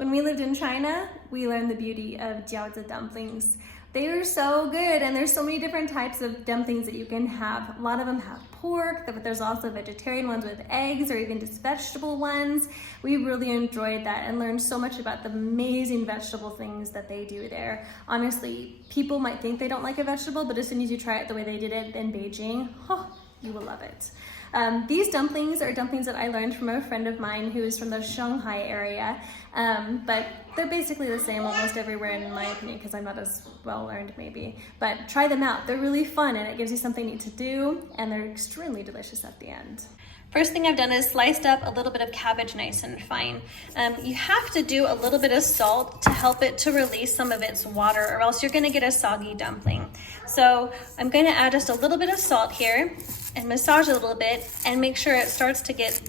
When we lived in China, we learned the beauty of Gyoza dumplings. They are so good, and there's so many different types of dumplings that you can have. A lot of them have pork, but there's also vegetarian ones with eggs or even just vegetable ones. We really enjoyed that and learned so much about the amazing vegetable things that they do there. Honestly, people might think they don't like a vegetable, but as soon as you try it the way they did it in Beijing, oh, you will love it. These dumplings are dumplings that I learned from a friend of mine who is from the Shanghai area, but they're basically the same almost everywhere in my opinion, because I'm not as well learned maybe. But try them out, they're really fun and it gives you something neat to do, and they're extremely delicious at the end. First thing I've done is sliced up a little bit of cabbage nice and fine. You have to do a little bit of salt to help it to release some of its water, or else you're gonna get a soggy dumpling. So I'm gonna add just a little bit of salt here and massage it a little bit and make sure it starts to get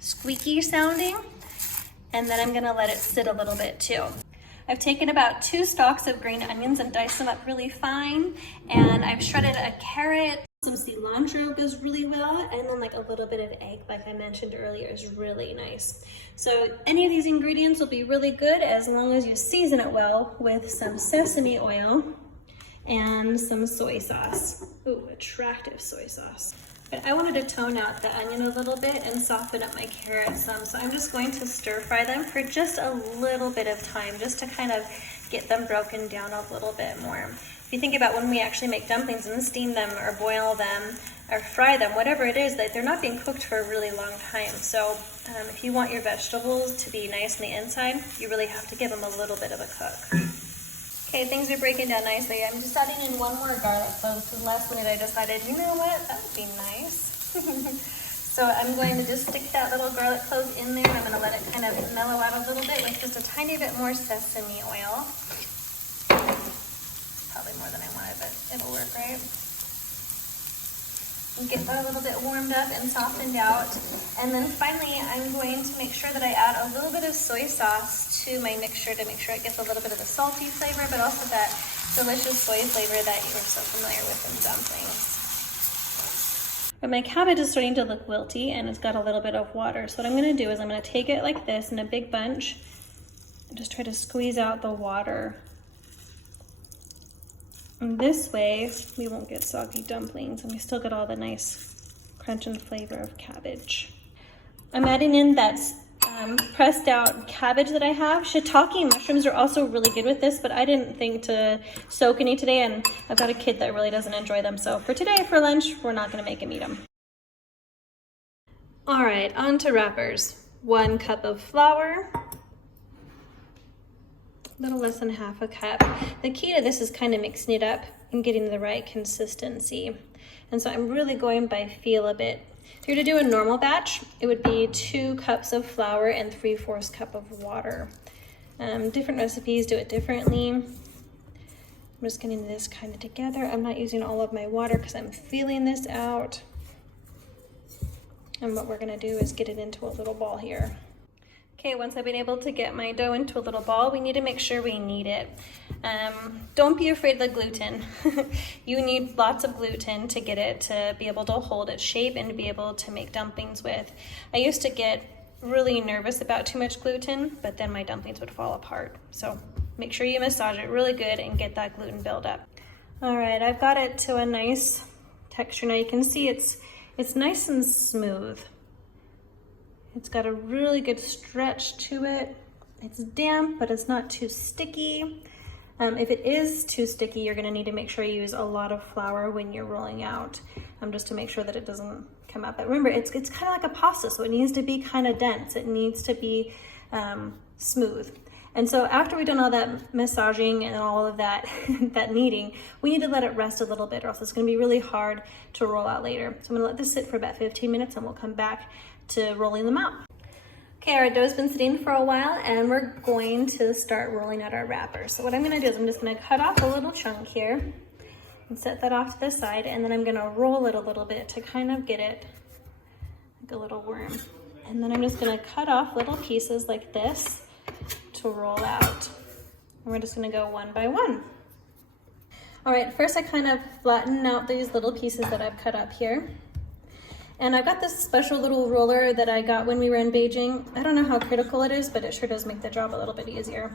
squeaky sounding. And then I'm gonna let it sit a little bit too. I've taken about 2 stalks of green onions and diced them up really fine. And I've shredded a carrot. Some cilantro goes really well, and then like a little bit of egg, like I mentioned earlier, is really nice. So any of these ingredients will be really good as long as you season it well with some sesame oil and some soy sauce. Ooh, attractive soy sauce. But I wanted to tone out the onion a little bit and soften up my carrots some, so I'm just going to stir fry them for just a little bit of time, just to kind of get them broken down a little bit more. If you think about when we actually make dumplings and steam them or boil them or fry them, whatever it is, they're not being cooked for a really long time. So if you want your vegetables to be nice on the inside, you really have to give them a little bit of a cook. Okay, things are breaking down nicely. I'm just adding in 1 more garlic clove. So last minute I decided, you know what, that would be nice. So I'm going to just stick that little garlic clove in there. I'm gonna let it kind of mellow out a little bit with just a tiny bit more sesame oil. Probably more than I wanted, but it'll work, right? And get that a little bit warmed up and softened out. And then finally, I'm going to make sure that I add a little bit of soy sauce to my mixture to make sure it gets a little bit of the salty flavor, but also that delicious soy flavor that you're so familiar with in dumplings. But my cabbage is starting to look wilty and it's got a little bit of water. So what I'm gonna do is I'm gonna take it like this in a big bunch and just try to squeeze out the water. And this way, we won't get soggy dumplings and we still get all the nice crunch and flavor of cabbage. I'm adding in that pressed out cabbage that I have. Shiitake mushrooms are also really good with this, but I didn't think to soak any today, and I've got a kid that really doesn't enjoy them. So for today, for lunch, we're not gonna make him eat them. All right, on to wrappers. 1 cup of flour, a little less than half a cup. The key to this is kind of mixing it up and getting the right consistency. And so I'm really going by feel a bit. If you were to do a normal batch, it would be 2 cups of flour and 3/4 cup of water. Different recipes do it differently. I'm just getting this kind of together. I'm not using all of my water because I'm feeling this out. And what we're gonna do is get it into a little ball here. Okay, once I've been able to get my dough into a little ball, we need to make sure we knead it. Don't be afraid of the gluten. You need lots of gluten to get it to be able to hold its shape and to be able to make dumplings with. I used to get really nervous about too much gluten, but then my dumplings would fall apart. So make sure you massage it really good and get that gluten buildup. All right, I've got it to a nice texture. Now you can see it's nice and smooth. It's got a really good stretch to it. It's damp, but it's not too sticky. If it is too sticky, you're gonna need to make sure you use a lot of flour when you're rolling out, just to make sure that it doesn't come out. But remember, it's kind of like a pasta, so it needs to be kind of dense. It needs to be smooth. And so after we've done all that massaging and all of that, that kneading, we need to let it rest a little bit, or else it's gonna be really hard to roll out later. So I'm gonna let this sit for about 15 minutes and we'll come back to rolling them out. Okay, our dough's been sitting for a while and we're going to start rolling out our wrappers. So what I'm gonna do is I'm just gonna cut off a little chunk here and set that off to the side, and then I'm gonna roll it a little bit to kind of get it like a little worm. And then I'm just gonna cut off little pieces like this to roll out. And we're just gonna go one by one. All right, first I kind of flatten out these little pieces that I've cut up here. And I've got this special little roller that I got when we were in Beijing. I don't know how critical it is, but it sure does make the job a little bit easier.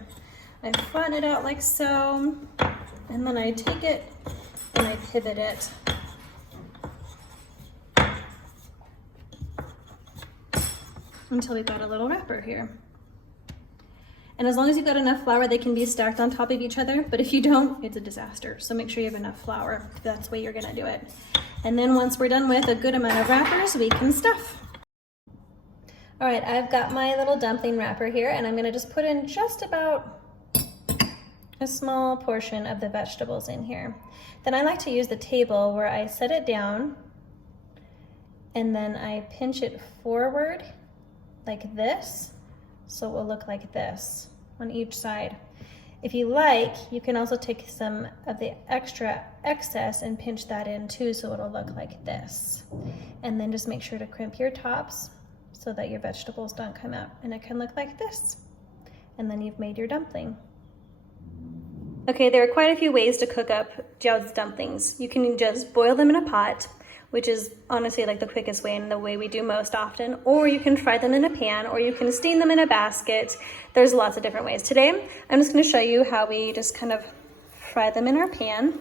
I flatten it out like so, and then I take it and I pivot it. Until we've got a little wrapper here. And as long as you've got enough flour, they can be stacked on top of each other, but if you don't, it's a disaster. So make sure you have enough flour, if that's the way you're gonna do it. And then once we're done with a good amount of wrappers, we can stuff. All right, I've got my little dumpling wrapper here, and I'm gonna just put in just about a small portion of the vegetables in here. Then I like to use the table where I set it down, and then I pinch it forward like this, so it will look like this on each side. If you like, you can also take some of the extra excess and pinch that in too, so it'll look like this. And then just make sure to crimp your tops so that your vegetables don't come out, and it can look like this. And then you've made your dumpling. Okay, there are quite a few ways to cook up Gyoza dumplings. You can just boil them in a pot, which is honestly like the quickest way and the way we do most often, or you can fry them in a pan, or you can steam them in a basket. There's lots of different ways. Today, I'm just gonna show you how we just kind of fry them in our pan.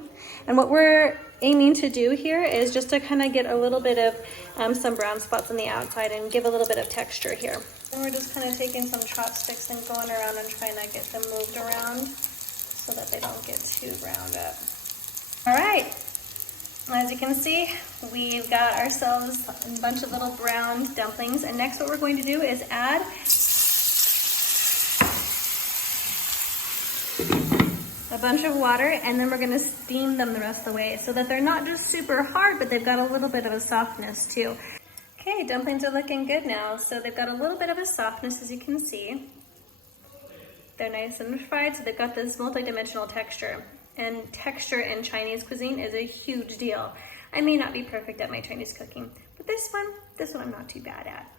And what we're aiming to do here is just to kind of get a little bit of some brown spots on the outside and give a little bit of texture here. And we're just kind of taking some chopsticks and going around and trying to get them moved around so that they don't get too browned up. All right. As you can see, we've got ourselves a bunch of little brown dumplings, and next what we're going to do is add a bunch of water, and then we're going to steam them the rest of the way so that they're not just super hard, but they've got a little bit of a softness too. Okay, dumplings are looking good now, so they've got a little bit of a softness, as you can see. They're nice and fried, so they've got this multi-dimensional texture. And texture in Chinese cuisine is a huge deal. I may not be perfect at my Chinese cooking, but this one I'm not too bad at.